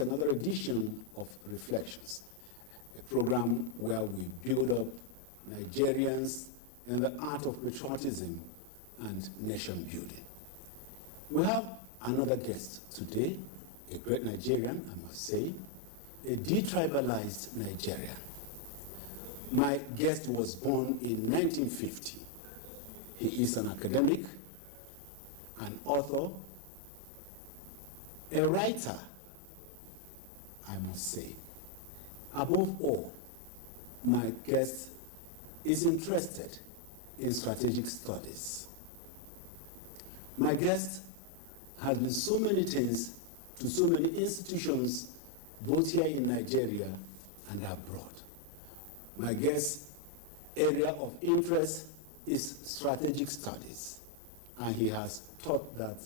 yet another edition of Reflections, a program where we build up Nigerians in the art of patriotism and nation building. We have another guest today, a great Nigerian, I must say, a detribalized Nigerian. My guest was born in 1950. He is an academic, an author, a writer, I must say. Above all, my guest is interested in strategic studies. My guest has been so many things to so many institutions, both here in Nigeria and abroad. My guest's area of interest is strategic studies, and he has taught that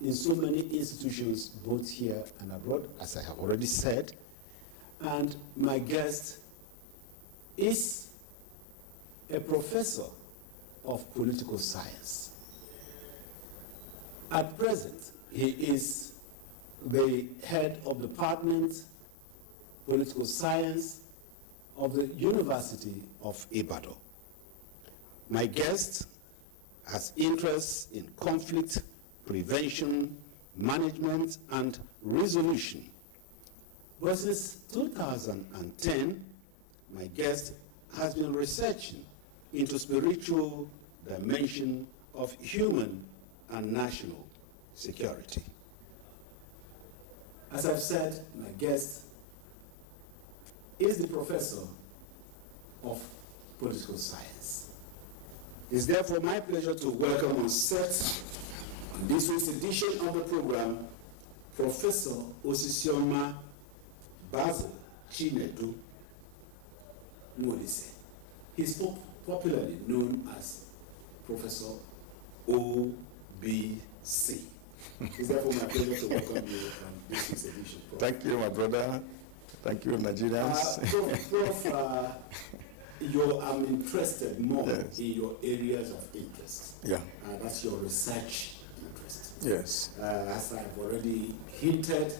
in so many institutions, both here and abroad, as I have already said. And my guest is a professor of political science. At present, he is the head of the Department Political Science of the University of Ibadan. My guest has interests in conflict prevention, management, and resolution. But since 2010, my guest has been researching into spiritual dimension of human and national security. As I've said, my guest is the professor of political science. It's therefore my pleasure to welcome on set on this week's edition of the program, Professor Osisioma Basil Chinedu Nwolise. He's popularly known as Professor OBC. It's therefore my pleasure to welcome you on this week's edition. Prof. Thank you, my brother. Thank you, Nigerians. Prof, I'm interested more in your areas of interest. Yeah. That's your research interest. Yes. As I've already hinted,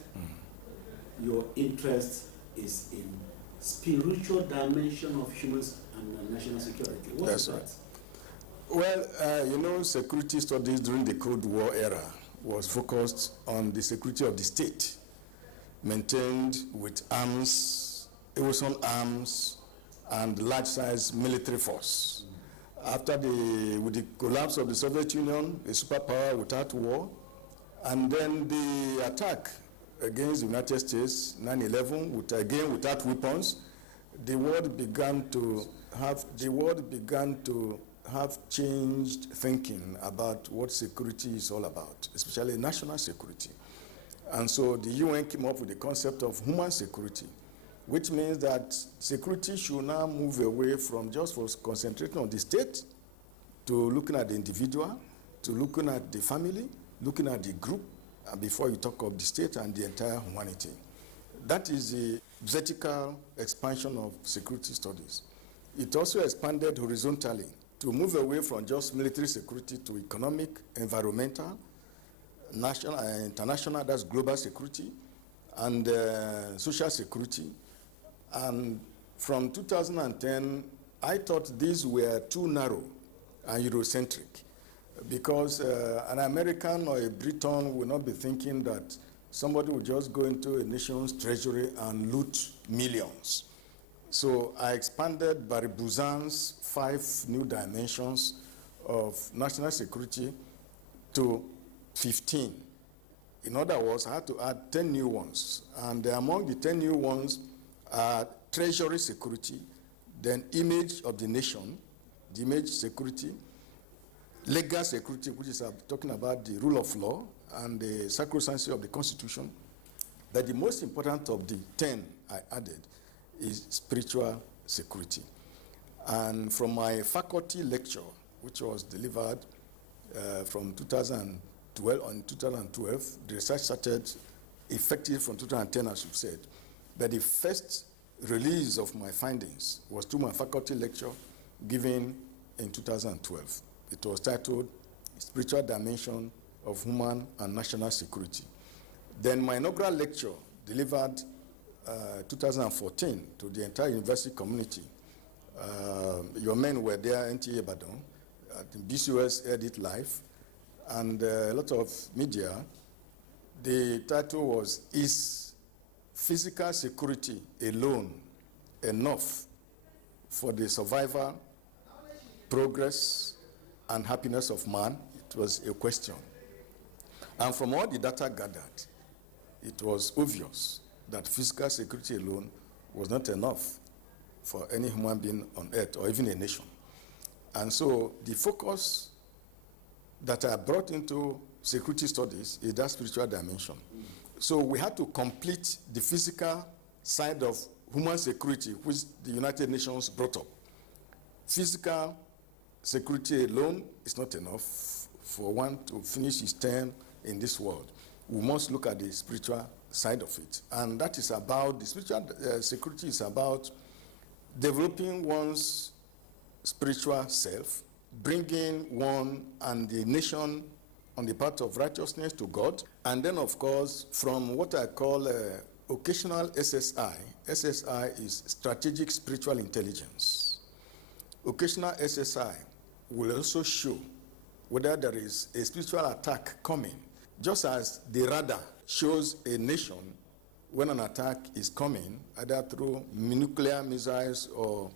your interest is in spiritual dimension of humans and national security. What is that? Well, security studies during the Cold War era was focused on the security of the state, maintained with arms, Ewson arms, and large-size military force. With the collapse of the Soviet Union, a superpower without war, and then the attack against the United States, 9/11, without weapons, the world began to have changed thinking about what security is all about, especially national security. And so the UN came up with the concept of human security, which means that security should now move away from just for concentrating on the state to looking at the individual, to looking at the family, looking at the group, before you talk of the state and the entire humanity. That is the vertical expansion of security studies. It also expanded horizontally to move away from just military security to economic, environmental, national and international, that's global security, and social security. And from 2010, I thought these were too narrow and Eurocentric, because an American or a Briton will not be thinking that somebody will just go into a nation's treasury and loot millions. So I expanded Barry Buzan's 5 new dimensions of national security to 15. In other words, I had to add 10 new ones. And among the 10 new ones are treasury security, then image of the nation, the image security, legal security, which is talking about the rule of law and the sacrosanctity of the Constitution. But the most important of the 10 I added is spiritual security. And from my faculty lecture, which was delivered from 2012, the research started effective from 2010, as you've said. But the first release of my findings was through my faculty lecture given in 2012. It was titled Spiritual Dimension of Human and National Security. Then my inaugural lecture delivered 2014 to the entire university community. Your men were there, NTA Badon, the BCOS aired it live, and a lot of media. The title was, "Is Physical Security Alone Enough for the Survival, Progress, and Happiness of Man?" It was a question. And from all the data gathered, it was obvious that physical security alone was not enough for any human being on earth or even a nation. And so the focus that I brought into security studies is that spiritual dimension. So we had to complete the physical side of human security, which the United Nations brought up. Physical security alone is not enough for one to finish his term in this world. We must look at the spiritual side of it. And that is about, the spiritual security is about developing one's spiritual self, bringing one and the nation on the path of righteousness to God. And then, of course, from what I call occasional SSI. SSI is strategic spiritual intelligence. Occasional SSI will also show whether there is a spiritual attack coming, just as the radar shows a nation when an attack is coming, either through nuclear missiles or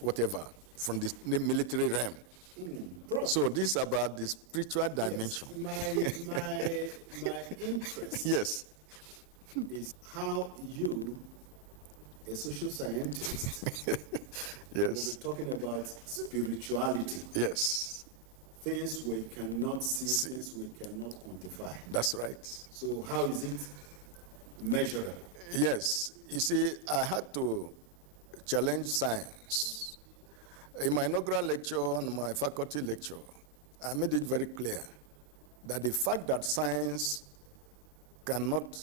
whatever, from the military realm. Prof. So this is about the spiritual dimension. Yes, my interest Yes. is how you, a social scientist, Yes. will be talking about spirituality. Yes. Things we cannot see, things we cannot quantify. That's right. So how is it measurable? Yes. You see, I had to challenge science. In my inaugural lecture and my faculty lecture, I made it very clear that the fact that science cannot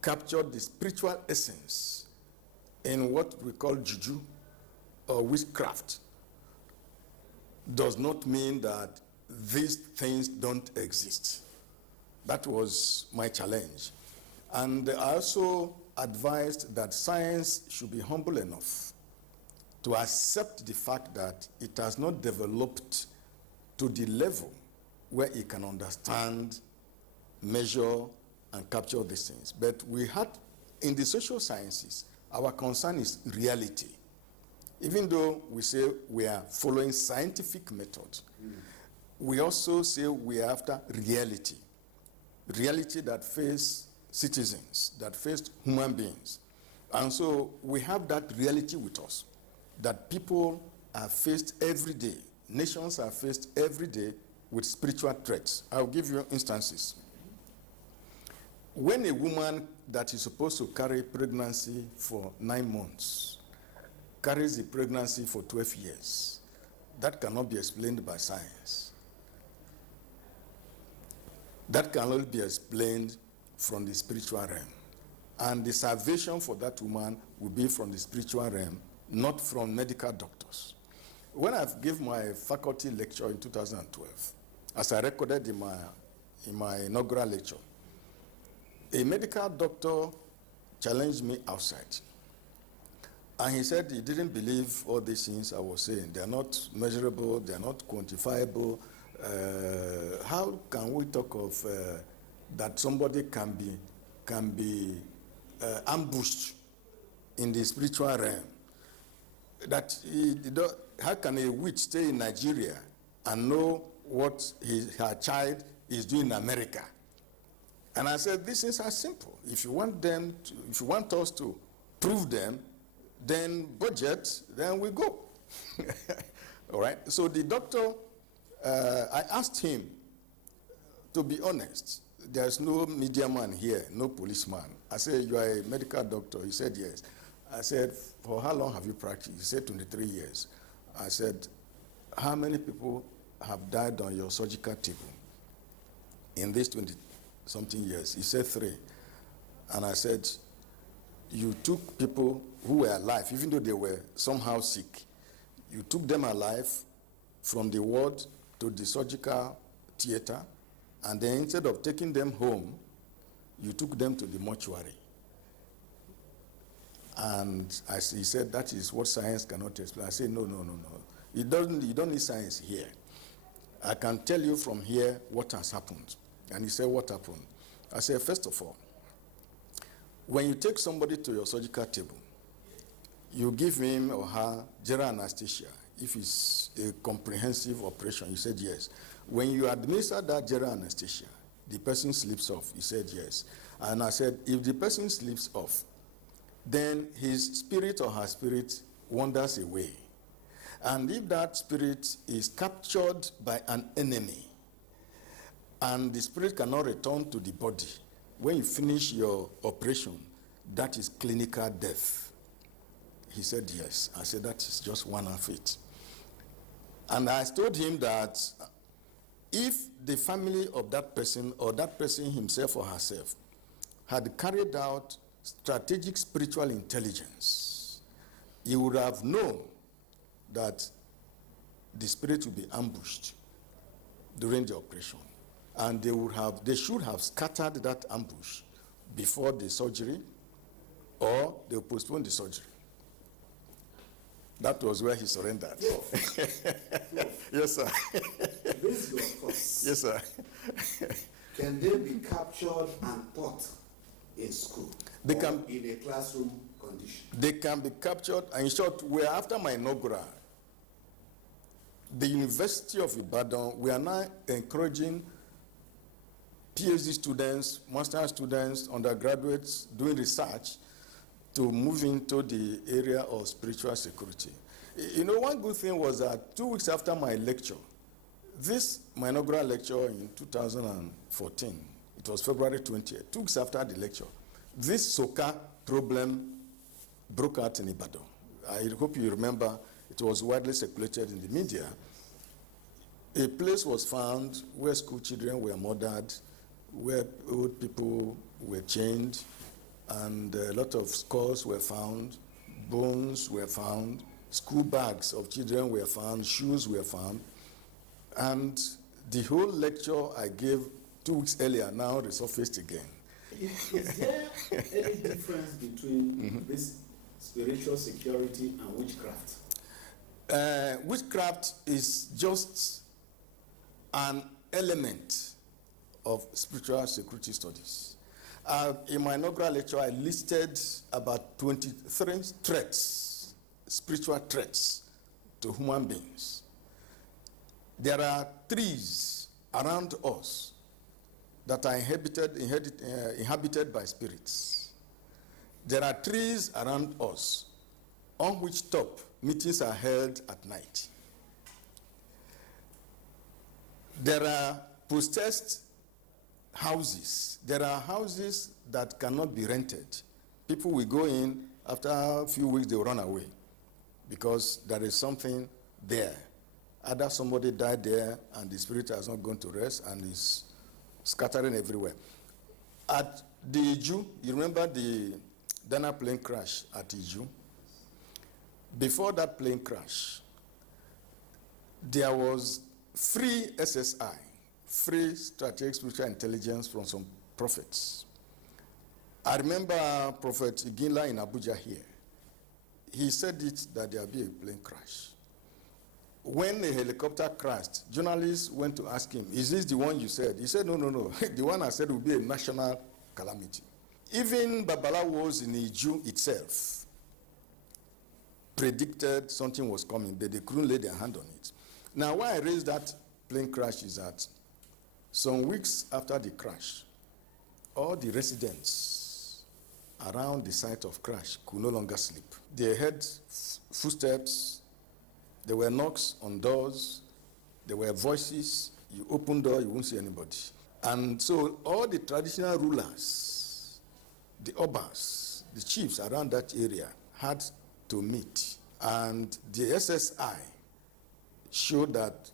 capture the spiritual essence in what we call juju or witchcraft does not mean that these things don't exist. That was my challenge. And I also advised that science should be humble enough to accept the fact that it has not developed to the level where it can understand, measure, and capture these things. But we had, in the social sciences, our concern is reality. Even though we say we are following scientific method, we also say we are after reality. Reality that face citizens, that face human beings. And so we have that reality with us, that people are faced every day, nations are faced every day with spiritual threats. I'll give you instances. When a woman that is supposed to carry pregnancy for 9 months carries the pregnancy for 12 years, that cannot be explained by science. That can only be explained from the spiritual realm. And the salvation for that woman will be from the spiritual realm, not from medical doctors. When I gave my faculty lecture in 2012, as I recorded in my inaugural lecture, a medical doctor challenged me outside. And he said he didn't believe all these things I was saying. They are not measurable, they are not quantifiable. How can we talk of that somebody can be ambushed in the spiritual realm? That how can a witch stay in Nigeria and know what her child is doing in America? And I said, these things are simple. If you want us to prove them, then budget, then we go. All right. So the doctor, I asked him, to be honest, there's no media man here, no policeman. I said, you are a medical doctor? He said, yes. I said, for how long have you practiced? He said, 23 years. I said, how many people have died on your surgical table in these 20-something years? He said, 3. And I said, you took people who were alive, even though they were somehow sick. You took them alive from the ward to the surgical theater, and then instead of taking them home, you took them to the mortuary. And he said, that is what science cannot explain. I said, no. You don't need science here. I can tell you from here what has happened. And he said, what happened? I said, first of all, when you take somebody to your surgical table, you give him or her general anesthesia. If it's a comprehensive operation, you said yes. When you administer that general anesthesia, the person sleeps off. You said yes. And I said, if the person sleeps off, then his spirit or her spirit wanders away. And if that spirit is captured by an enemy, and the spirit cannot return to the body, when you finish your operation, that is clinical death. He said yes. I said, that is just one of it. And I told him that if the family of that person or that person himself or herself had carried out strategic spiritual intelligence, he would have known that the spirit would be ambushed during the operation. And they should have scattered that ambush before the surgery, or they would postpone the surgery. That was where he surrendered. Prof. Yes, sir. This is your thoughts. Yes, sir. Can they be captured and taught in school? They or can, in a classroom condition? They can be captured. And in short, we're after my inaugural, the University of Ibadan, we are now encouraging PhD students, master's students, undergraduates doing research to move into the area of spiritual security. You know, one good thing was that 2 weeks after my lecture, my inaugural lecture in 2014, it was February 20th, 2 weeks after the lecture, this soca problem broke out in Ibadan. I hope you remember, it was widely circulated in the media. A place was found where school children were murdered, where old people were chained, and a lot of skulls were found, bones were found, school bags of children were found, shoes were found, and the whole lecture I gave 2 weeks earlier now resurfaced again. Is there any difference between this spiritual security and witchcraft? Witchcraft is just an element of spiritual security studies. In my inaugural lecture, I listed about 23 threats, spiritual threats to human beings. There are trees around us that are inhabited by spirits. There are trees around us on which top meetings are held at night. There are possessed houses. There are houses that cannot be rented. People will go in, after a few weeks they will run away because there is something there. Either somebody died there and the spirit has not gone to rest and is scattering everywhere. At the Iju, you remember the Dana plane crash at Iju? Before that plane crash, there was free SSI, free strategic spiritual intelligence from some prophets. I remember Prophet Iginla in Abuja here. He said that there will be a plane crash. When a helicopter crashed, journalists went to ask him, is this the one you said? He said, no. The one I said will be a national calamity. Even Babalawos in Iju itself predicted something was coming, but they couldn't lay their hand on it. Now, why I raised that plane crash is that some weeks after the crash, all the residents around the site of crash could no longer sleep. They heard footsteps, there were knocks on doors, there were voices. You open door, you won't see anybody. And so all the traditional rulers, the obas, the chiefs around that area had to meet. And the SSI showed that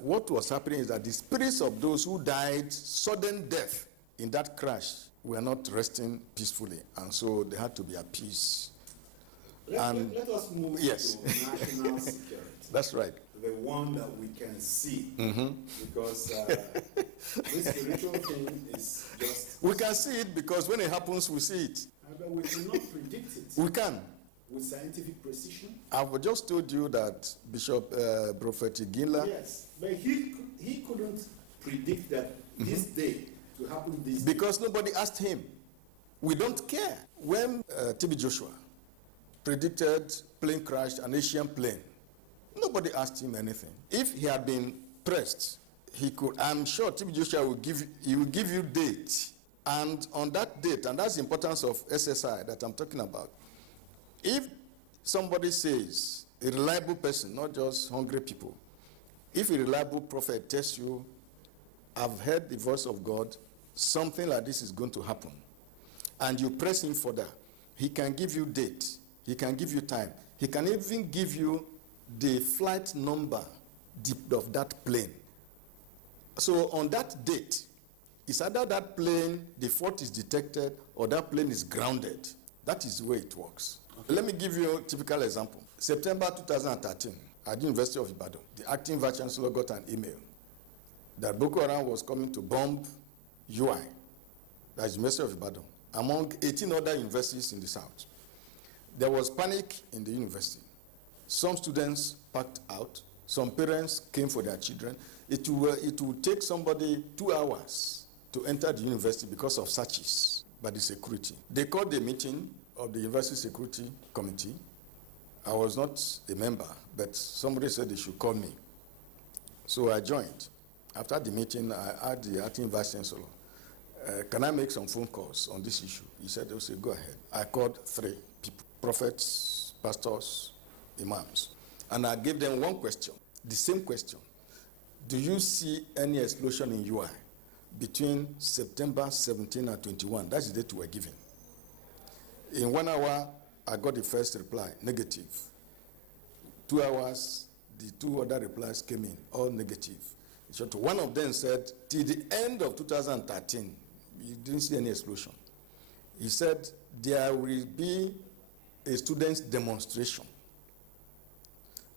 what was happening is that the spirits of those who died sudden death in that crash were not resting peacefully, and so they had to be appeased. Let us move to national security. That's right. The one that we can see, because this spiritual thing is just... We can see it because when it happens, we see it. I But we cannot predict it We can. with scientific precision. I've just told you that Bishop Prophet Iginla. Yes, but he couldn't predict that this day to happen this day. Because nobody asked him. We don't care. When TB Joshua predicted plane crash, an Asian plane, nobody asked him anything. If he had been pressed, he could. I'm sure TB Joshua will give you date, and on that date, and that's the importance of SSI that I'm talking about. If somebody says, a reliable person, not just hungry people, if a reliable prophet tells you, I've heard the voice of God, something like this is going to happen, and you press him further, he can give you date, he can give you time, he can even give you the flight number of that plane. So on that date, it's either that plane, the fault is detected, or that plane is grounded. That is the way it works. Okay. Let me give you a typical example. September 2013, at the University of Ibadan, the acting vice chancellor got an email that Boko Haram was coming to bomb UI, that's the University of Ibadan, among 18 other universities in the south. There was panic in the university. Some students packed out. Some parents came for their children. It would take somebody 2 hours to enter the university because of searches by the security. They called the meeting of the University Security Committee. I was not a member, but somebody said they should call me. So I joined. After the meeting, I asked the acting vice chancellor, can I make some phone calls on this issue? He said, okay, go ahead. I called 3 people, prophets, pastors, imams, and I gave them one question, the same question. Do you see any explosion in UI between September 17 and 21? That's the date we were given. In 1 hour, I got the first reply, negative. 2 hours, the 2 other replies came in, all negative. So one of them said, till the end of 2013, you didn't see any explosion. He said, there will be a student's demonstration,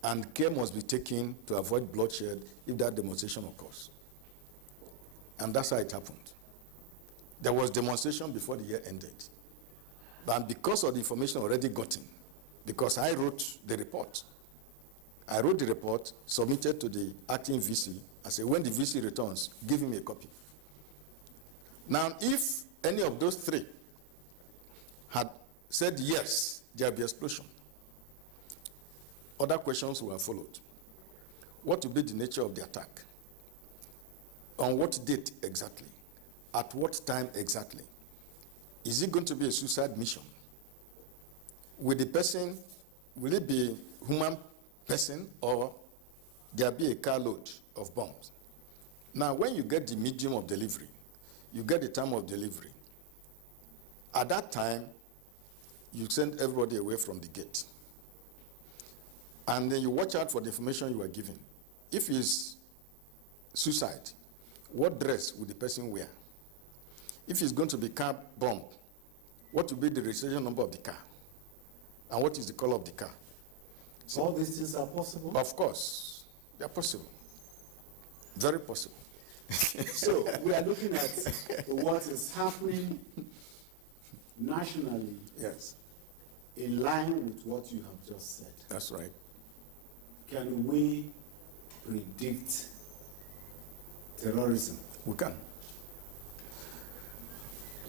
and care must be taken to avoid bloodshed if that demonstration occurs. And that's how it happened. There was demonstration before the year ended. But because of the information already gotten, because I wrote the report, submitted to the acting VC. I said, when the VC returns, give him a copy. Now, if any of those 3 had said yes, there will be explosion, other questions were followed. What will be the nature of the attack? On what date exactly? At what time exactly? Is it going to be a suicide mission? Will it be a human person, or there be a carload of bombs? Now, when you get the medium of delivery, you get the time of delivery. At that time, you send everybody away from the gate. And then you watch out for the information you are given. If it's suicide, what dress will the person wear? If it's going to be car bomb, what will be the registration number of the car? And what is the color of the car? So, all these things are possible? Of course, they are possible. Very possible. So we are looking at what is happening nationally. Yes. In line with what you have just said. That's right. Can we predict terrorism? We can.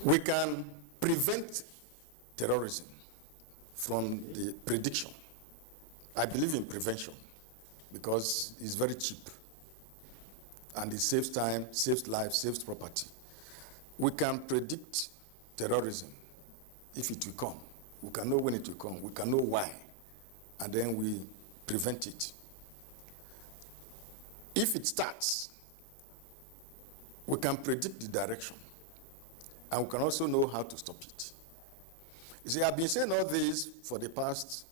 We can prevent terrorism from the prediction. I believe in prevention because it's very cheap and it saves time, saves life, saves property. We can predict terrorism if it will come. We can know when it will come. We can know why, and then we prevent it. If it starts, we can predict the direction, and we can also know how to stop it. You see, I've been saying all this for the past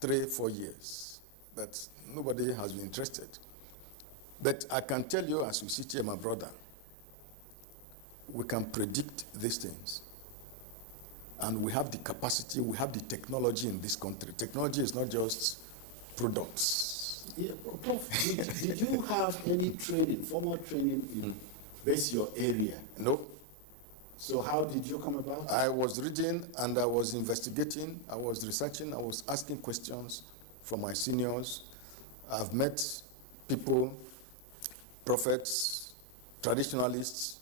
3-4 years, but nobody has been interested. But I can tell you, as we sit here, my brother, we can predict these things. And we have the capacity, we have the technology in this country. Technology is not just products. Yeah, Prof, did you have any training, formal training in your area? No. So how did you come about? I was reading and I was investigating, I was researching, I was asking questions from my seniors. I've met people, prophets, traditionalists,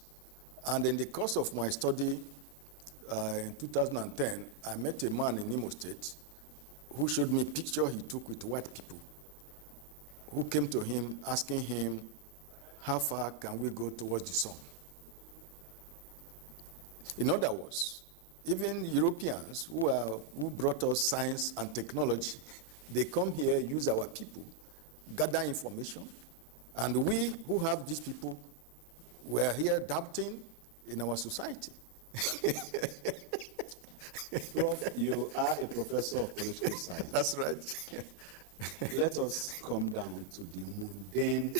and in the course of my study in 2010, I met a man in Imo State who showed me a picture he took with white people who came to him asking him, how far can we go towards the sun? In other words, even Europeans who brought us science and technology, they come here, use our people, gather information, and we who have these people were here doubting in our society. Prof, you are a professor of political science. That's right. Let us come down to the mundane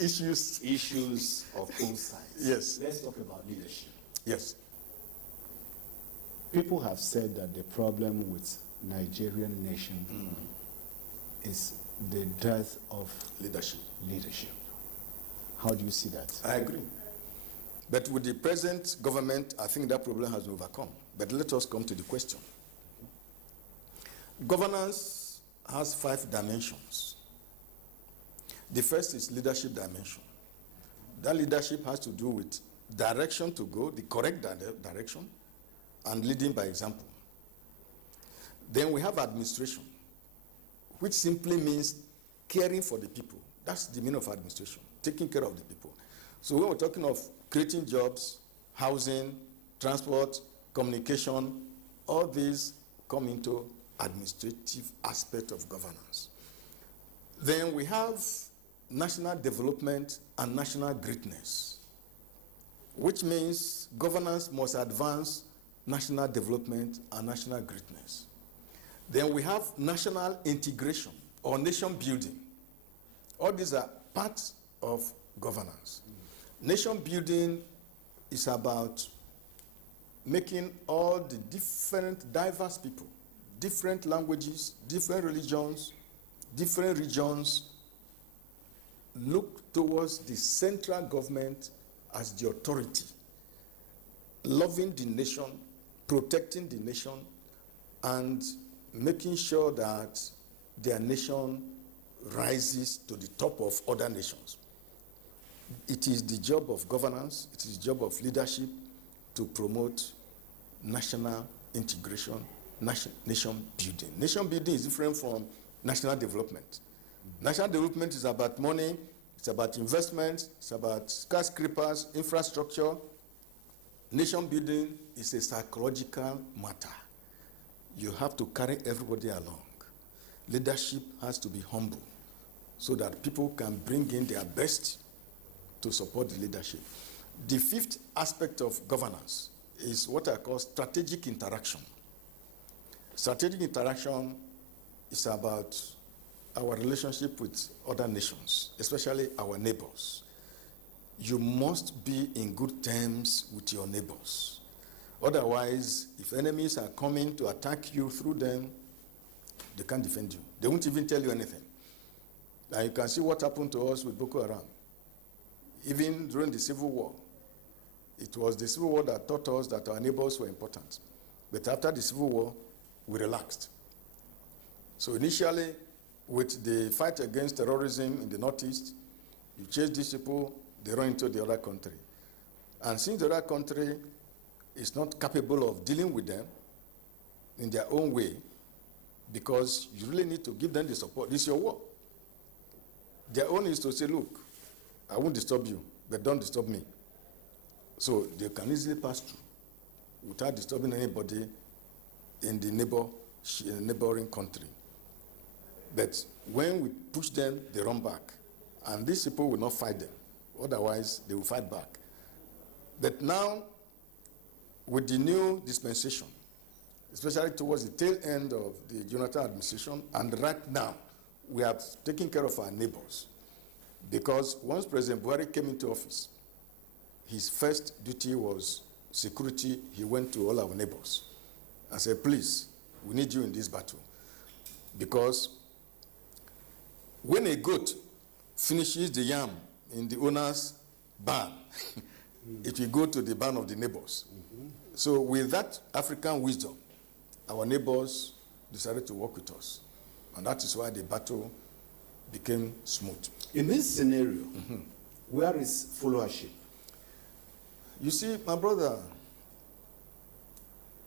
issues of both sides. Yes. Let's talk about leadership. Yes. People have said that the problem with Nigerian nation is the dearth of Leadership. How do you see that? I agree. But with the present government, I think that problem has been overcome. But let us come to the question. Governance has 5 dimensions. The first is leadership dimension. That leadership has to do with direction to go, the correct direction, and leading by example. Then we have administration, which simply means caring for the people. That's the meaning of administration, taking care of the people. So when we're talking of creating jobs, housing, transport, communication, all these come into administrative aspect of governance. Then we have national development and national greatness, which means governance must advance national development and national greatness. Then we have national integration or nation building. All these are parts of governance. Nation building is about making all the different diverse people, different languages, different religions, different regions, look towards the central government as the authority, loving the nation, protecting the nation, and making sure that their nation rises to the top of other nations. It is the job of governance, it is the job of leadership to promote national integration, nation building. Nation building is different from national development. National development is about money, it's about investment, it's about skyscrapers, infrastructure. Nation building is a psychological matter. You have to carry everybody along. Leadership has to be humble so that people can bring in their best to support the leadership. The 5th aspect of governance is what I call strategic interaction. Strategic interaction is about our relationship with other nations, especially our neighbors. You must be in good terms with your neighbors. Otherwise, if enemies are coming to attack you through them, they can't defend you. They won't even tell you anything. Now you can see what happened to us with Boko Haram. Even during the Civil War, it was the Civil War that taught us that our neighbors were important. But after the Civil War, we relaxed. So initially, with the fight against terrorism in the Northeast, you chase these people, they run into the other country. And since the other country is not capable of dealing with them in their own way, because you really need to give them the support. This is your war. Their own is to say, look, I won't disturb you, but don't disturb me. So they can easily pass through without disturbing anybody in the neighboring country. But when we push them, they run back. And these people will not fight them. Otherwise, they will fight back. But now, with the new dispensation, especially towards the tail end of the Jonathan administration, and right now, we are taking care of our neighbors. Because once President Buhari came into office, his first duty was security. He went to all our neighbors and said, please, we need you in this battle. Because when a goat finishes the yam in the owner's barn, it will go to the barn of the neighbors. So with that African wisdom, our neighbors decided to work with us. And that is why the battle became smooth. In this scenario, where is followership? You see, my brother,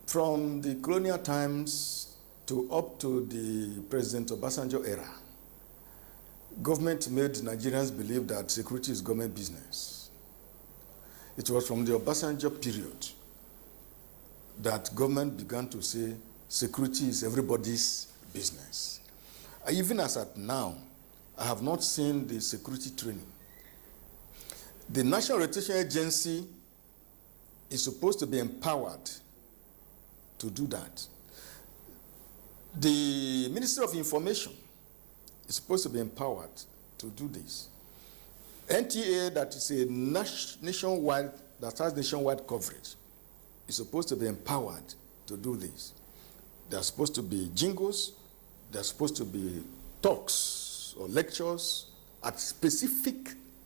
from the colonial times to up to the President Obasanjo era, government made Nigerians believe that security is government business. It was from the Obasanjo period that government began to say security is everybody's business. Even as at now, I have not seen the security training. The National Rotation Agency is supposed to be empowered to do that. The Ministry of Information is supposed to be empowered to do this. NTA, that is a nationwide, that has nationwide coverage, is supposed to be empowered to do this. There are supposed to be jingles, there are supposed to be talks or lectures at specific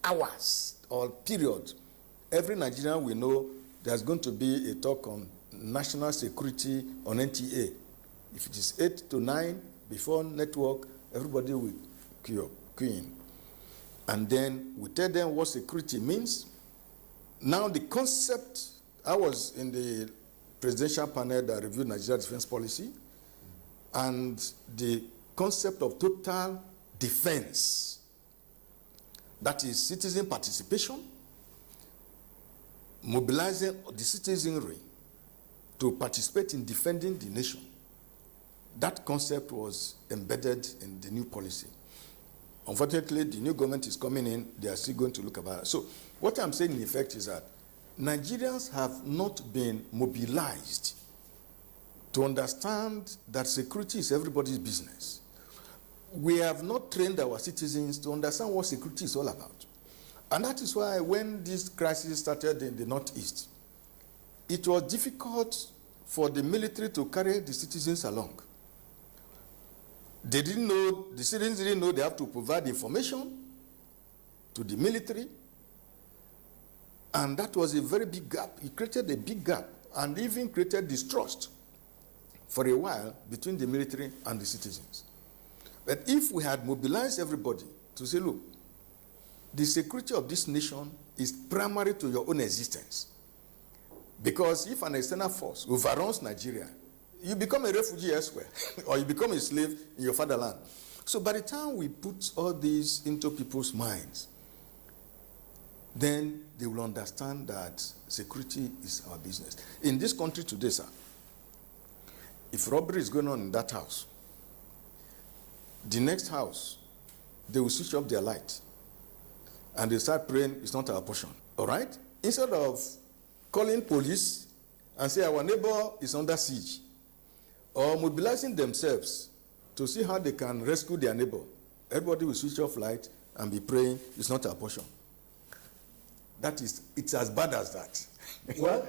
hours or periods. Every Nigerian will know there's going to be a talk on national security on NTA. If it is 8 to 9 before network, everybody will queue in. And then we tell them what security means. Now the concept, I was in the presidential panel that reviewed Nigeria's defense policy, and the concept of total defense, that is citizen participation, mobilizing the citizenry to participate in defending the nation. That concept was embedded in the new policy. Unfortunately, the new government is coming in, they are still going to look about it. So what I'm saying in effect is that Nigerians have not been mobilized to understand that security is everybody's business. We have not trained our citizens to understand what security is all about. And that is why when this crisis started in the Northeast, it was difficult for the military to carry the citizens along. They didn't know, the citizens didn't know they have to provide information to the military. And that was a very big gap. It created a big gap and even created distrust for a while between the military and the citizens. But if we had mobilized everybody to say, look, the security of this nation is primary to your own existence. Because if an external force overruns Nigeria, you become a refugee elsewhere, or you become a slave in your fatherland. So by the time we put all these into people's minds, then they will understand that security is our business. In this country today, sir, if robbery is going on in that house, the next house, they will switch off their light and they start praying, it's not our portion. All right? Instead of calling police and say our neighbor is under siege, or mobilizing themselves to see how they can rescue their neighbor, everybody will switch off light and be praying, it's not our portion. That is, it's as bad as that. Well,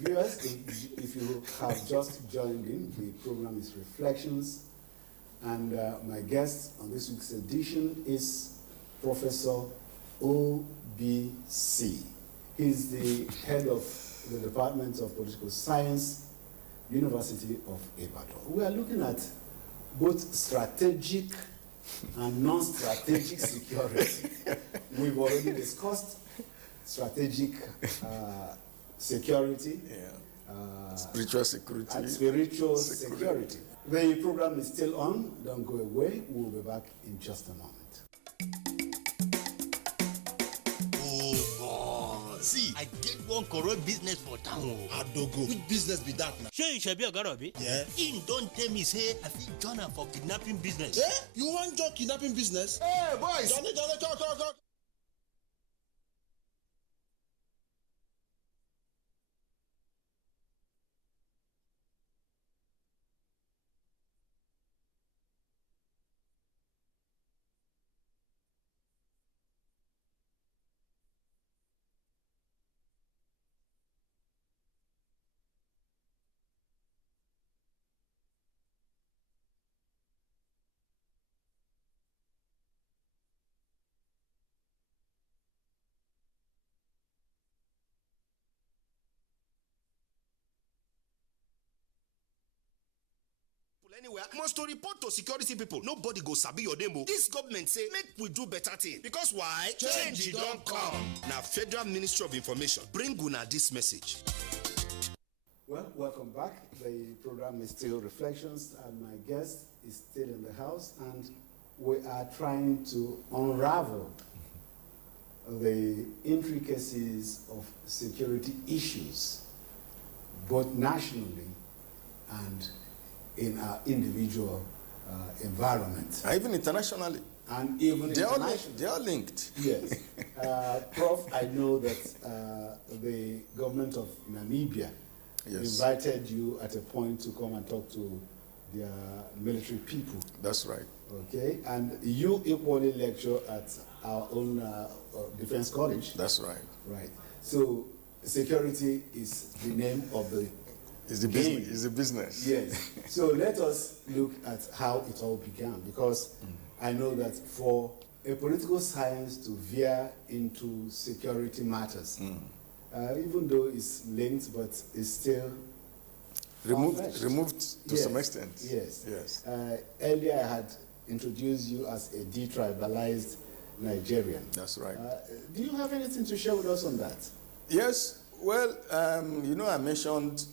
viewers, if you have just joined in, the program is Reflections, and my guest on this week's edition is Professor O.B.C. He's the head of the Department of Political Science, University of Ibadan. We are looking at both strategic and non-strategic security. We've already discussed strategic security, spiritual security, and spiritual security. The program is still on. Don't go away. We'll be back in just a moment. See, I get one correct business for town. Adogo, which business be that now? Sure, you should be a Garabi. Yeah. He don't tell me, say, I think John for kidnapping business. Eh? You want job kidnapping business? Hey, boys! Johnny, talk. Anywhere, must to report to security people. Nobody go sabi your name. This government say make we do better thing. Because why? Change it don't come. Now Federal Ministry of Information bring una this message. Well, welcome back. The program is still Reflections, and my guest is still in the house, and we are trying to unravel the intricacies of security issues, both nationally and in our individual environment. Even internationally. And even internationally. They are linked. Yes. Prof, I know that the government of Namibia invited you at a point to come and talk to their military people. That's right. Okay, and you equally lecture at our own defense college. That's right. Right. So security is the name of the It's the game. business. It's the business. Yes. So let us look at how it all began, because I know that for a political science to veer into security matters, even though it's linked, but it's still removed to some extent. Yes. Yes. Earlier I had introduced you as a detribalized Nigerian. That's right. Do you have anything to share with us on that? Yes. Well, I mentioned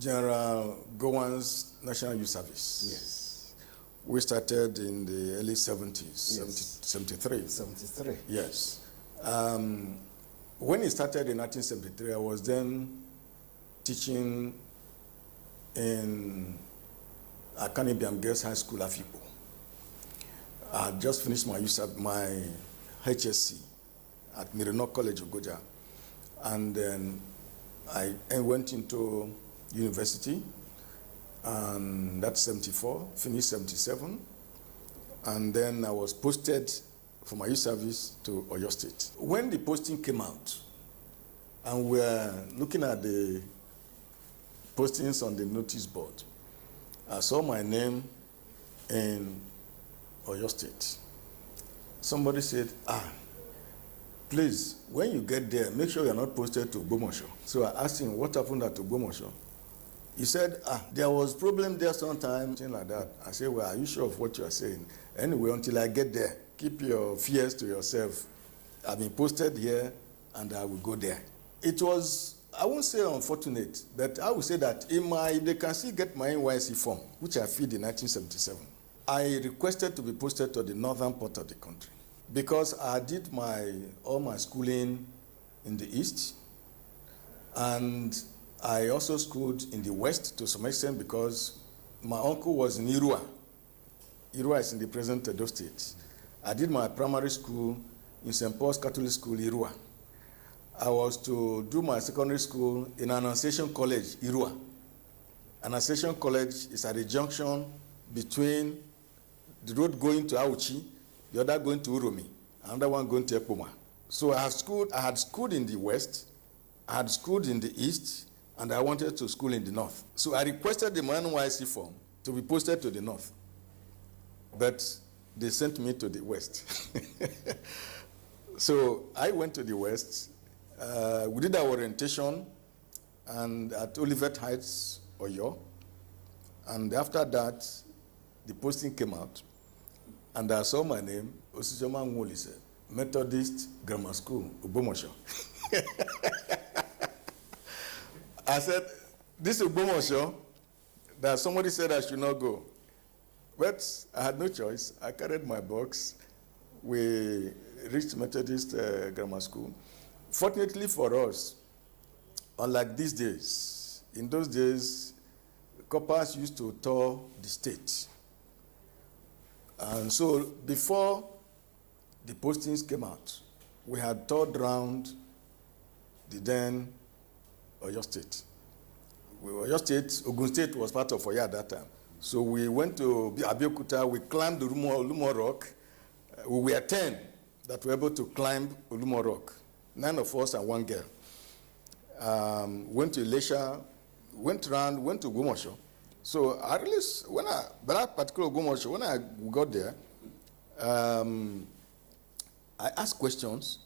General Gowan's National Youth Service. Yes. We started in the early 70s, Yes. 73. 73. Yes. When it started in 1973, I was then teaching in Akanibiam Girls High School, Afipo. I had just finished my HSC at Mirinok College, Abuja. And then I went into university, and that's 74, finished 77. And then I was posted for my youth service to Oyo State. When the posting came out, and we were looking at the postings on the notice board, I saw my name in Oyo State. Somebody said, please, when you get there, make sure you're not posted to Ogbomoso. So I asked him, what happened at Ogbomoso? He said, there was problem there sometime, something like that. I said, well, are you sure of what you are saying? Anyway, until I get there, keep your fears to yourself. I've been posted here, and I will go there. It was, I won't say unfortunate, but I would say that if they can still get my NYSC form, which I filled in 1977, I requested to be posted to the northern part of the country, because I did all my schooling in the east, and I also schooled in the west to some extent because my uncle was in Irua. Irua is in the present Edo State. I did my primary school in St. Paul's Catholic School, Irua. I was to do my secondary school in Annunciation College, Irua. Annunciation College is at the junction between the road going to Auchi, the other going to Uromi, another one going to Epoma. So I had schooled in the west, I had schooled in the east, and I wanted to school in the north. So I requested the NYSC form to be posted to the north. But they sent me to the west. So I went to the west. We did our orientation and at Olivet Heights, Oyo. And after that, the posting came out. And I saw my name, OCB Nwolise, Methodist Grammar School, Ogbomoso. I said, this is Ogbomoso, that somebody said I should not go. But I had no choice. I carried my box. We reached Methodist Grammar School. Fortunately for us, unlike these days, in those days, coppers used to tour the state. And so before the postings came out, we had toured around the then Oyo State. Oyo State, Ogun State was part of Oyo at that time. So we went to Abeokuta, we climbed the Olumo Rock. We were 10 that were able to climb Olumo Rock. 9 of us and 1 girl. Went to Elisha, went around, went to Ogbomoso. So I really, that particular Ogbomoso, when I got there, I asked questions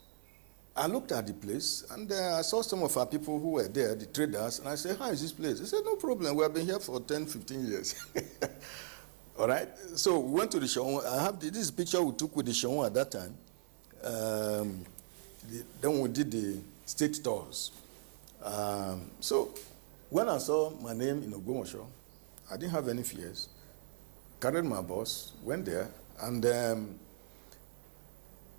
I looked at the place, and I saw some of our people who were there, the traders, and I said, how is this place? They said, no problem, we have been here for 10, 15 years. All right? So we went to the Shawon. I have this picture we took with the Shawon at that time. Then we did the state tours. So when I saw my name in Ogbomoso, I didn't have any fears. Carried my bus, went there, and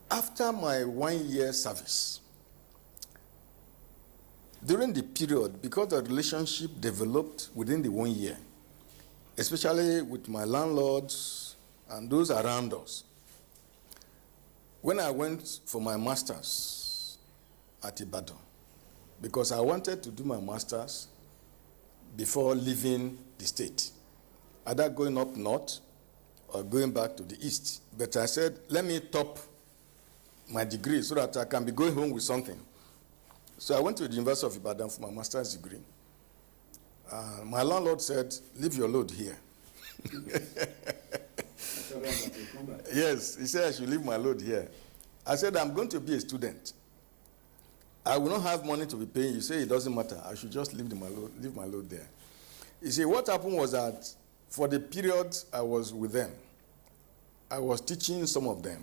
after my 1 year service, during the period, because the relationship developed within the 1 year, especially with my landlords and those around us, when I went for my master's at Ibadan, because I wanted to do my master's before leaving the state, either going up north or going back to the east. But I said, let me top my degree so that I can be going home with something. So I went to the University of Ibadan for my master's degree. My landlord said, leave your load here. Yes, he said I should leave my load here. I said, I'm going to be a student. I will not have money to be paying. You say it doesn't matter. I should just leave my load there. You see, what happened was that for the period I was with them, I was teaching some of them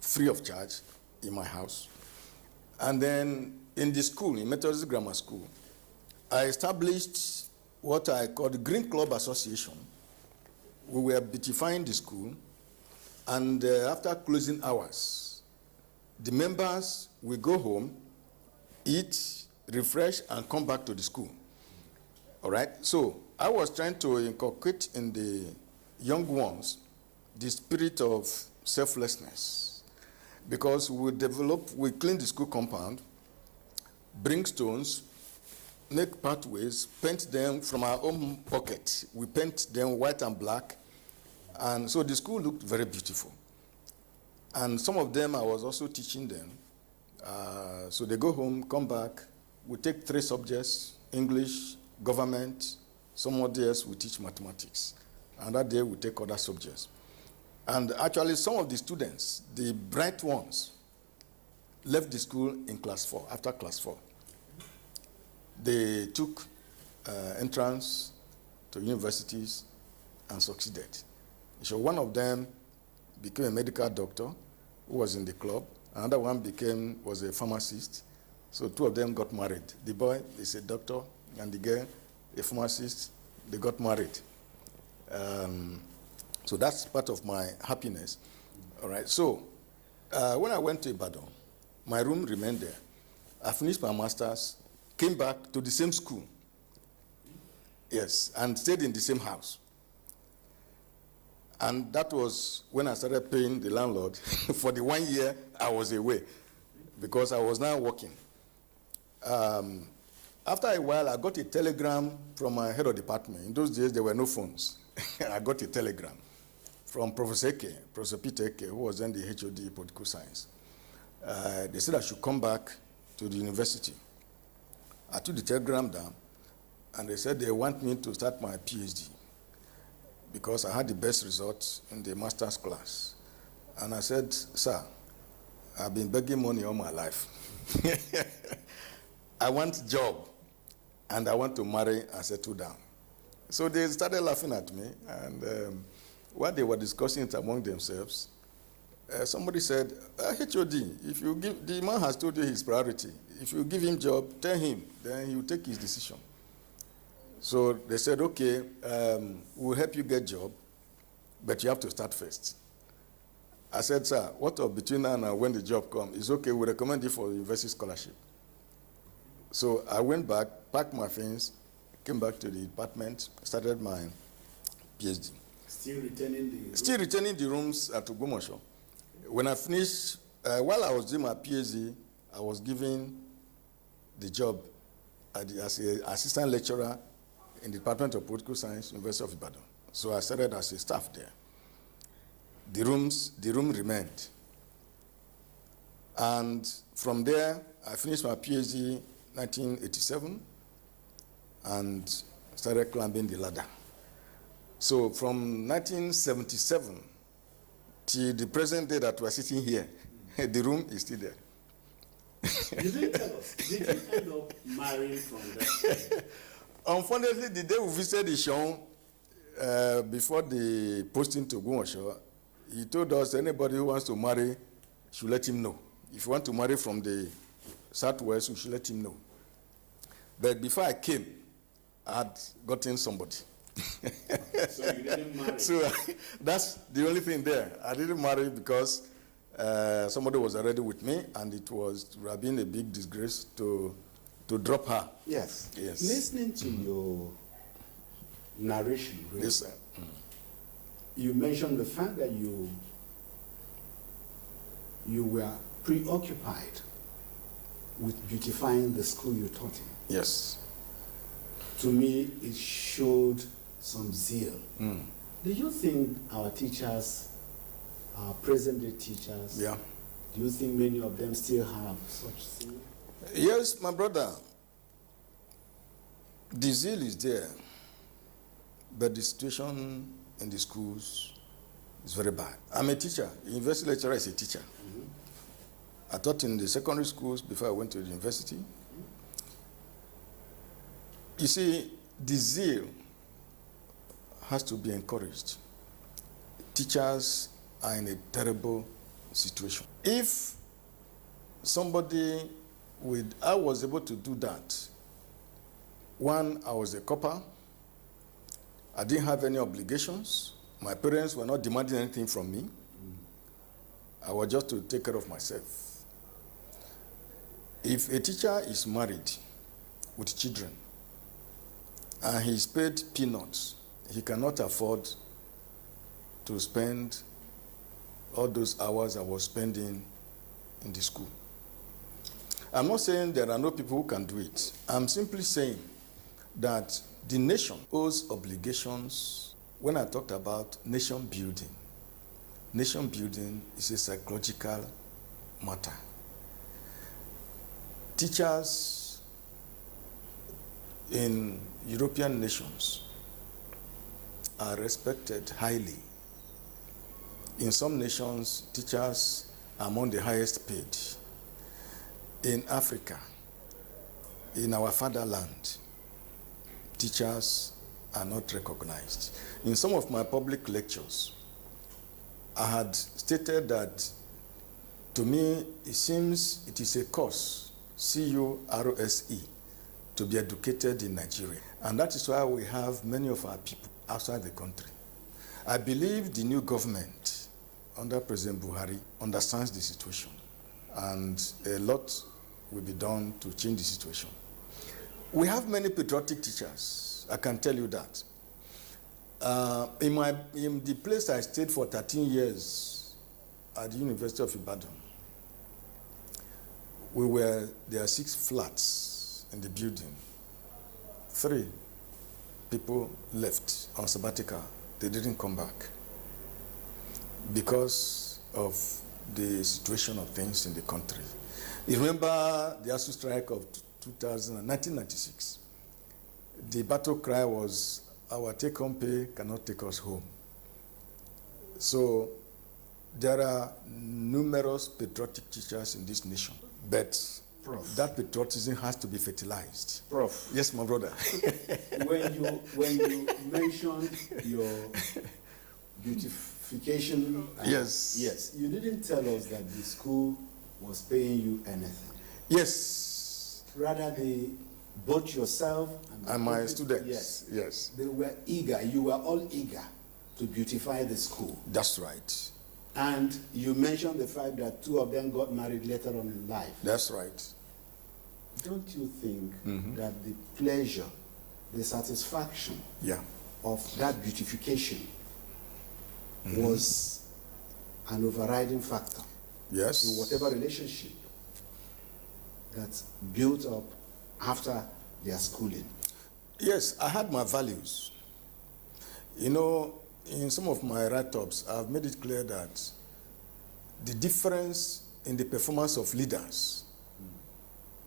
free of charge in my house. And then in the school, in Methodist Grammar School, I established what I call the Green Club Association. We were beautifying the school, and after closing hours, the members will go home, eat, refresh, and come back to the school. All right? So I was trying to inculcate in the young ones the spirit of selflessness, because we clean the school compound, bring stones, make pathways, paint them from our own pocket. We paint them white and black, and so the school looked very beautiful. And some of them I was also teaching them. So they go home, come back. We take 3 subjects: English, government. Some other days we teach mathematics. Another day we take other subjects. And actually some of the students, the bright ones, left the school in class 4, after class 4. They took entrance to universities and succeeded. So one of them became a medical doctor who was in the club. Another one was a pharmacist. So 2 of them got married. The boy is a doctor, and the girl, a pharmacist. They got married. So that's part of my happiness. All right. So when I went to Ibadan, my room remained there. I finished my master's, came back to the same school. Yes, and stayed in the same house. And that was when I started paying the landlord for the 1 year I was away, because I was now working. After a while, I got a telegram from my head of department. In those days, there were no phones. I got a telegram from Professor Peter Eke, who was then the HOD Political Science. They said I should come back to the university. I took the telegram down, and they said they want me to start my PhD because I had the best results in the master's class. And I said, sir, I've been begging money all my life. I want a job, and I want to marry and settle down. So they started laughing at me, and while they were discussing it among themselves, somebody said, HOD, if you give, the man has told you his priority. If you give him job, tell him, then he will take his decision. So they said, okay, we'll help you get job, but you have to start first. I said, sir, what of between now and when the job comes? It's okay, we recommend you for university scholarship. So I went back, packed my things, came back to the department, started my PhD. Still retaining the rooms at Ogbomoso. When I finished, while I was doing my PhD, I was given the job as an assistant lecturer in the Department of Political Science, University of Ibadan. So I started as a staff there. The room remained. And from there, I finished my PhD 1987 and started climbing the ladder. So from 1977 till the present day that we're sitting here, The room is still there. You didn't tell us. Did you end up marrying from that? Unfortunately, the day we visited Ishon, before the posting to Gumosho, he told us anybody who wants to marry should let him know. If you want to marry from the southwest, we should let him know. But before I came, I had gotten somebody. So you didn't marry? So that's the only thing there. I didn't marry because somebody was already with me, and it would have been a big disgrace to drop her. Yes. Yes. Listening to your narration, Ray, Yes, sir. you mentioned the fact that you were preoccupied with beautifying the school you taught in. Yes. To me, it showed some zeal. Do you think our teachers, our present-day teachers, Yeah. do you think many of them still have such zeal? Yes, my brother. The zeal is there, but the situation in the schools is very bad. I'm a teacher. University lecturer is a teacher. I taught in the secondary schools before I went to the university. You see, the zeal has to be encouraged. Teachers are in a terrible situation. If somebody I was able to do that. One, I was a copper. I didn't have any obligations. My parents were not demanding anything from me. I was just to take care of myself. If a teacher is married with children and he's paid peanuts, he cannot afford to spend all those hours I was spending in the school. I'm not saying there are no people who can do it. I'm simply saying that the nation owes obligations. When I talked about nation building is a psychological matter. Teachers in European nations are respected highly. In some nations, teachers are among the highest paid. In Africa, in our fatherland, teachers are not recognized. In some of my public lectures, I had stated that to me, it seems it is a course, C-U-R-O-S-E, to be educated in Nigeria. And that is why we have many of our people outside the country. I believe the new government under President Buhari understands the situation, and a lot will be done to change the situation. We have many patriotic teachers, I can tell you that. In the place I stayed for 13 years at the University of Ibadan, there are 6 flats in the building. 3 people left on sabbatical. They didn't come back because of the situation of things in the country. You remember the ASU strike of 1996. The battle cry was, our take-home pay cannot take us home. So there are numerous patriotic teachers in this nation, but Prof. that patriotism has to be fertilized. Prof. Yes, my brother. when you mentioned your beautification, Yes, you didn't tell us that the school was paying you anything. yes, Rather, both yourself and my students. Yes, they were eager. You were all eager to beautify the school. That's right. And you mentioned the fact that 2 of them got married later on in life. That's right. Don't you think that the pleasure, the satisfaction of that beautification was an overriding factor Yes. in whatever relationship that built up after their schooling? Yes, I had my values. You know, in some of my write-ups, I've made it clear that the difference in the performance of leaders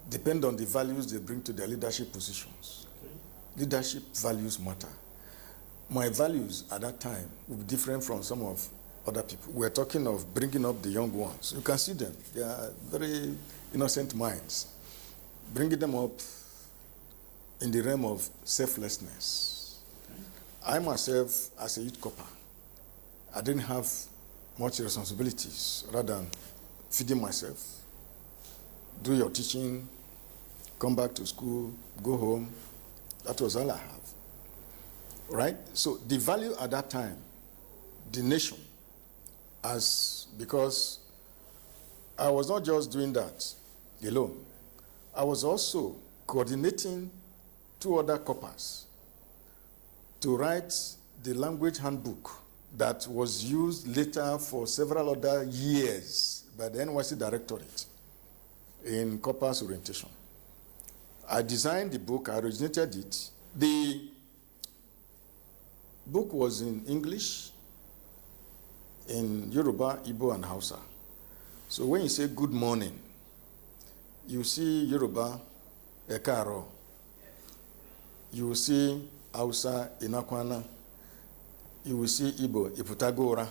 depend on the values they bring to their leadership positions. Okay. Leadership values matter. My values at that time would be different from some of other people. We're talking of bringing up the young ones. You can see them. They are very innocent minds. Bringing them up in the realm of selflessness. I myself, as a youth corper, I didn't have much responsibilities rather than feeding myself. Do your teaching, come back to school, go home. That was all I have. Right? So the value at that time, the nation, because I was not just doing that alone. I was also coordinating 2 other corpers to write the language handbook that was used later for several other years by the NYC Directorate in corpus orientation. I designed the book, I originated it. The book was in English, in Yoruba, Igbo, and Hausa. So when you say good morning, you see Yoruba, Ekaro. You will see Hausa, Inakwana. You will see Igbo, Iputagora.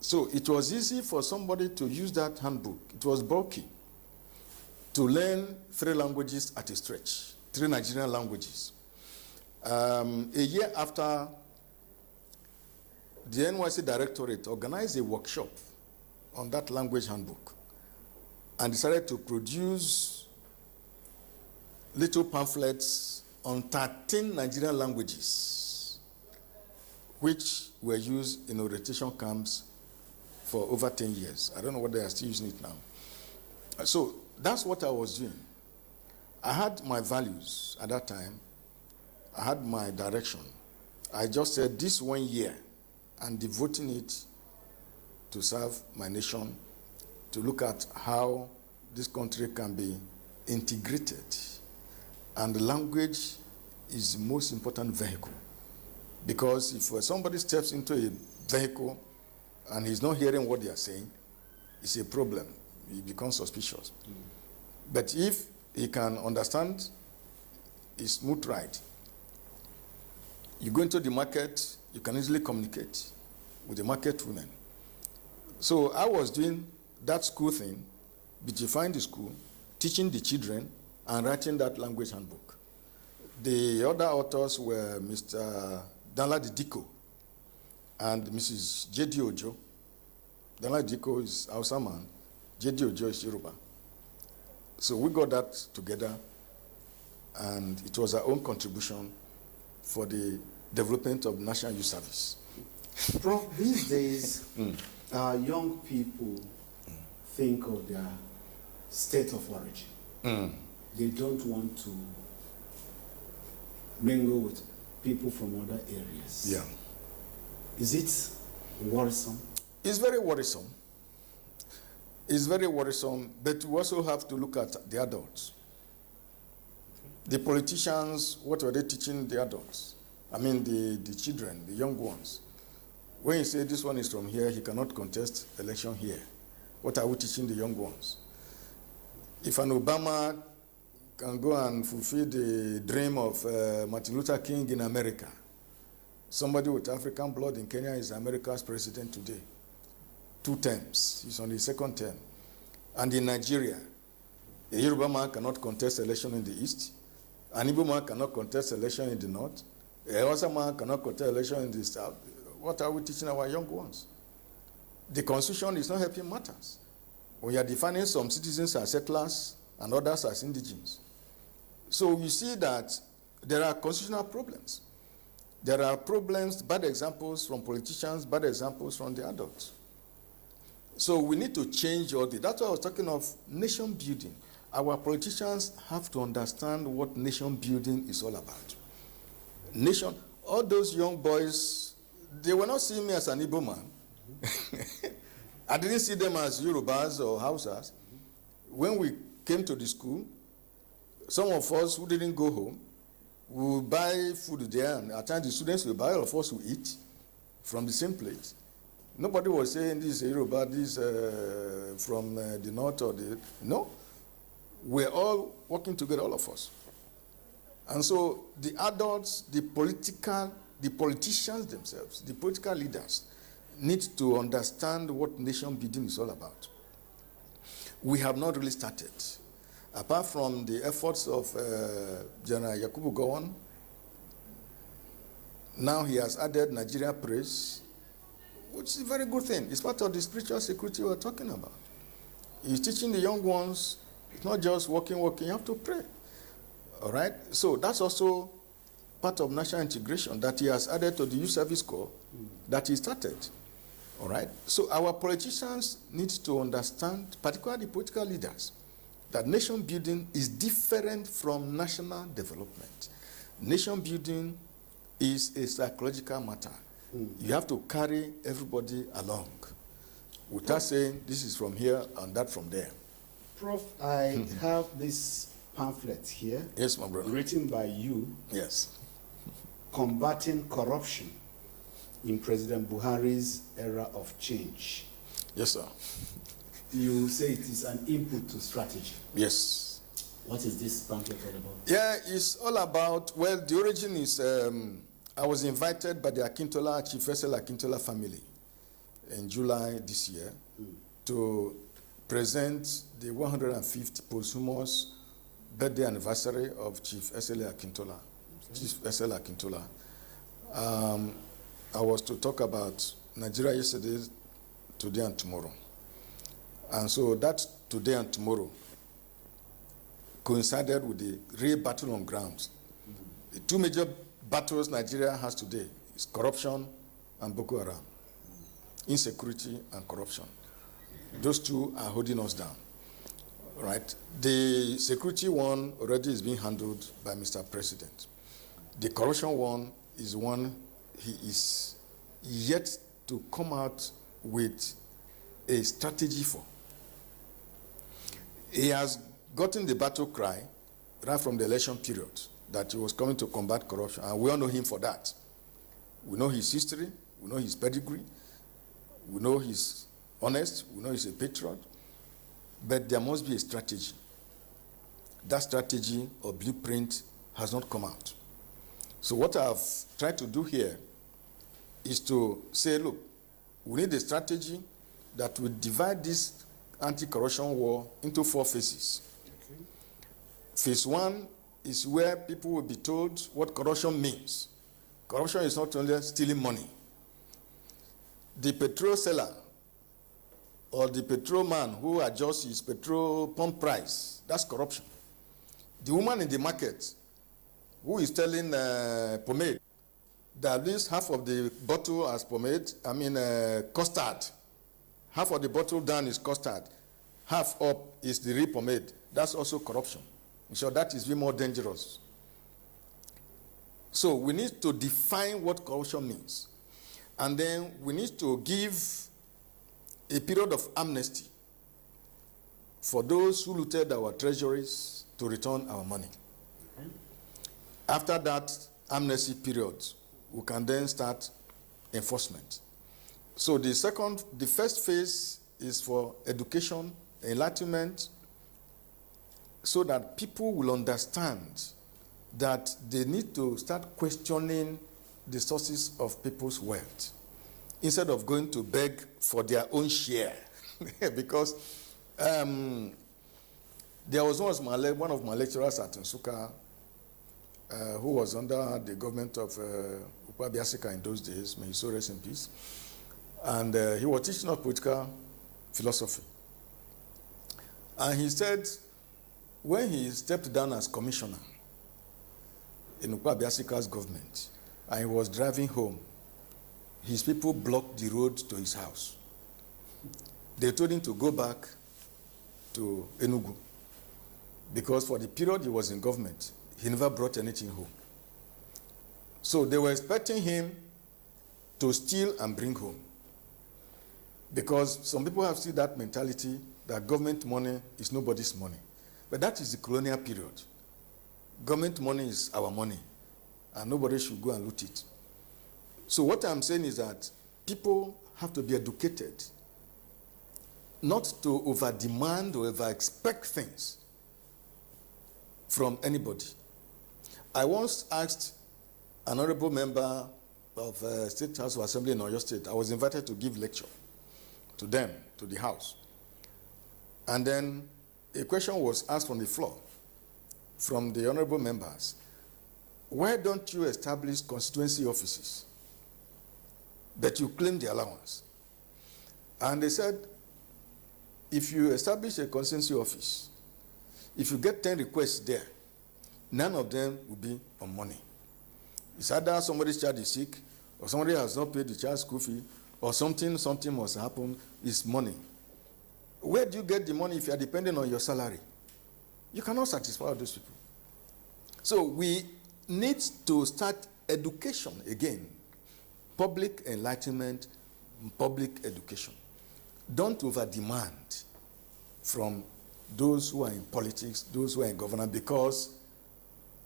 So it was easy for somebody to use that handbook. It was bulky to learn 3 languages at a stretch, 3 Nigerian languages. A year after, the NYC Directorate organized a workshop on that language handbook and decided to produce little pamphlets on 13 Nigerian languages, which were used in orientation camps for over 10 years. I don't know whether they are still using it now. So that's what I was doing. I had my values at that time. I had my direction. I just said this 1 year, and devoting it to serve my nation, to look at how this country can be integrated. And the language is the most important vehicle. Because if somebody steps into a vehicle and he's not hearing what they are saying, it's a problem. He becomes suspicious. But if he can understand, it's smooth ride. You go into the market, you can easily communicate with the market women. So I was doing that school thing, beautifying the school, teaching the children, and writing that language handbook. The other authors were Mr. Danladi Diko and Mrs. J.D. Ojo. Danladi Diko is Hausa man, J.D. Ojo is Yoruba. So we got that together, and it was our own contribution for the development of National Youth Service. Prof, these days, young people think of their state of origin. They don't want to mingle with people from other areas. Yeah. Is it worrisome? It's very worrisome. It's very worrisome, but we also have to look at the adults. The politicians, what were they teaching the adults? I mean, the children, the young ones. When you say this one is from here, he cannot contest election here. What are we teaching the young ones? If an Obama can go and fulfill the dream of Martin Luther King in America, somebody with African blood in Kenya is America's president today. 2 terms. He's on his 2nd term. And in Nigeria, a Yoruba man cannot contest election in the east. An Igbo man cannot contest election in the north. A Hausa man cannot contest election in the south. What are we teaching our young ones? The constitution is not helping matters. We are defining some citizens as settlers and others as indigenes. So you see that there are constitutional problems. There are problems, bad examples from politicians, bad examples from the adults. So we need to change all this. That's why I was talking of nation building. Our politicians have to understand what nation building is all about. Nation, all those young boys, they were not seeing me as an Igbo man. I didn't see them as Yorubas or Hausas. When we came to the school, some of us who didn't go home, we would buy food there, and at times the students will buy, all of us will eat from the same plate. Nobody was saying this is Yoruba, this from the north or the... No. We're all working together, all of us. And so the adults, the politicians themselves, the political leaders, need to understand what nation building is all about. We have not really started. Apart from the efforts of General Yakubu Gowon, now he has added Nigeria Praise, which is a very good thing. It's part of the spiritual security we're talking about. He's teaching the young ones, it's not just walking, you have to pray. All right? So that's also part of national integration that he has added to the youth service corps that he started. All right? So our politicians need to understand, particularly political leaders, that nation building is different from national development. Nation building is a psychological matter. You have to carry everybody along without saying this is from here and that from there. Prof, I have this pamphlet here. Yes, my brother. Written by you. Yes. Combating Corruption in President Buhari's Era of Change. Yes, sir. You say it is an input to strategy. Yes. What is this pamphlet all about? Yeah, it's all about, well, the origin is, I was invited by the Akintola, Chief Esel Akintola family in July this year to present the 150th posthumous birthday anniversary of Chief Esel Akintola. Okay. Chief Esel Akintola. I was to talk about Nigeria yesterday, today, and tomorrow. And so that today and tomorrow coincided with the real battle on ground. The two major battles Nigeria has today is corruption and Boko Haram. Insecurity and corruption. Those two are holding us down. Right? The security one already is being handled by Mr. President. The corruption one is one he is yet to come out with a strategy for. He has gotten the battle cry right from the election period that he was coming to combat corruption, and we all know him for that. We know his history, we know his pedigree, we know he's honest, we know he's a patriot, but there must be a strategy. That strategy or blueprint has not come out. So what I've tried to do here is to say, look, we need a strategy that will divide this anti-corruption war into 4 phases. Okay. Phase 1 is where people will be told what corruption means. Corruption is not only stealing money. The petrol seller or the petrol man who adjusts his petrol pump price, that's corruption. The woman in the market who is selling pomade, that at least half of the bottle as pomade, custard. Half of the bottle down is custard. Half up is the real pomade. That's also corruption. So that is even more dangerous. So we need to define what corruption means. And then we need to give a period of amnesty for those who looted our treasuries to return our money. Okay. After that amnesty period, we can then start enforcement. So the first phase is for education, enlightenment, so that people will understand that they need to start questioning the sources of people's wealth instead of going to beg for their own share. Because there was one of my lecturers at Nsukka who was under the government of Ukwa in those days, may he so rest in peace. And he was teaching us political philosophy. And he said, when he stepped down as commissioner in Ukwa government, and he was driving home, his people blocked the road to his house. They told him to go back to Enugu, because for the period he was in government, he never brought anything home. So they were expecting him to steal and bring home. Because some people have still that mentality that government money is nobody's money. But that is the colonial period. Government money is our money, and nobody should go and loot it. So what I'm saying is that people have to be educated, not to over-demand or over-expect things from anybody. I once asked an honorable member of State House of Assembly in Oyo State, I was invited to give lecture to them, to the House. And then a question was asked from the floor, from the honorable members. Why don't you establish constituency offices that you claim the allowance? And they said, if you establish a constituency office, if you get 10 requests there, none of them will be on money. It's either somebody's child is sick, or somebody has not paid the child's school fee, or something must happen. It's money. Where do you get the money if you are dependent on your salary? You cannot satisfy all those people. So we need to start education again. Public enlightenment, public education. Don't over-demand from those who are in politics, those who are in government, because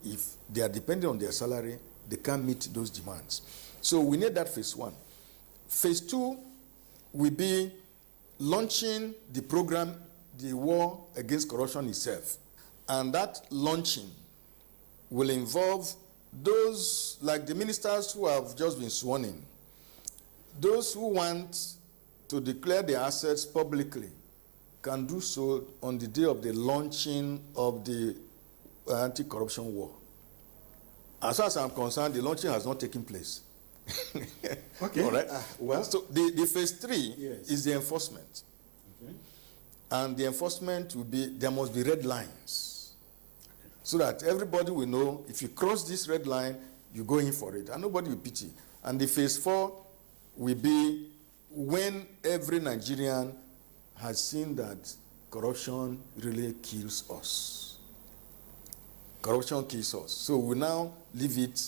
if they are dependent on their salary, they can't meet those demands. So we need that phase one. Phase two will be launching the program, the war against corruption itself. And that launching will involve those, like the ministers who have just been sworn in, those who want to declare their assets publicly can do so on the day of the launching of the anti-corruption war. As far as I'm concerned, the launching has not taken place. Okay. All right. Well, so the phase three is the enforcement. okay. And the enforcement will be, there must be red lines. So that everybody will know, if you cross this red line, you go in for it. And nobody will pity. And the phase four will be when every Nigerian has seen that corruption really kills us. Corruption kills us. So we now leave it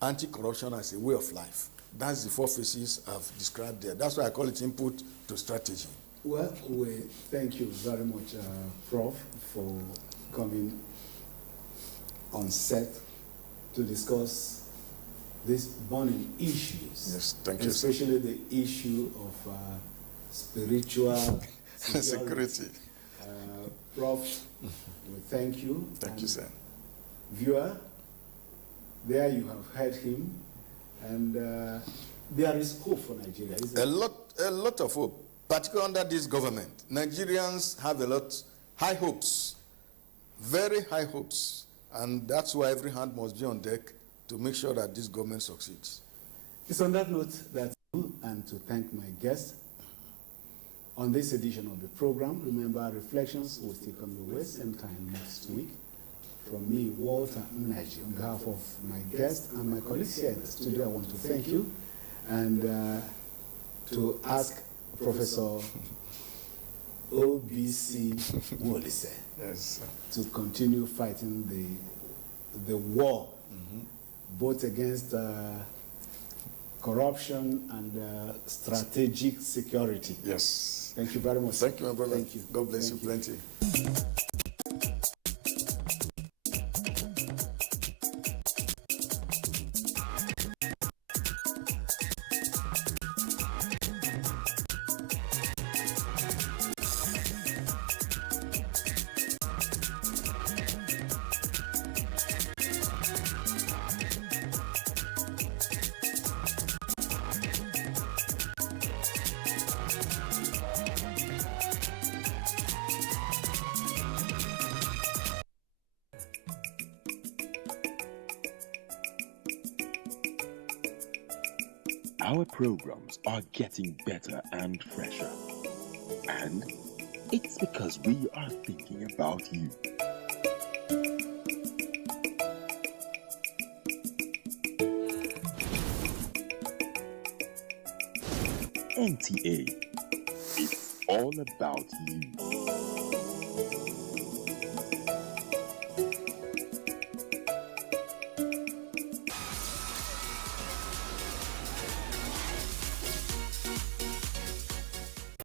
anti-corruption as a way of life. That's the four phases I've described there. That's why I call it input to strategy. Well, we thank you very much, Prof, for coming on set to discuss these burning issues. Yes, thank you, sir. Especially the issue of spiritual Security. Prof, we thank you. Thank you, sir. Viewer, there you have heard him, and there is hope for Nigeria, isn't A lot of hope, particularly under this government. Nigerians have a lot, high hopes, very high hopes, and that's why every hand must be on deck to make sure that this government succeeds. It's on that note that, and to thank my guest on this edition of the program. Remember, Reflections will still come your way same time next week. From me, Walter Mnaji, on behalf of my guest and my colleagues here in the studio, I want to thank you and to ask Professor OCB Nwolise Yes, to continue fighting the war, both against corruption and strategic security. yes. Thank you very much. Thank you, my brother. Thank you. God bless Thank you plenty. Our programs are getting better and fresher. And it's because we are thinking about you. NTA, it's all about you.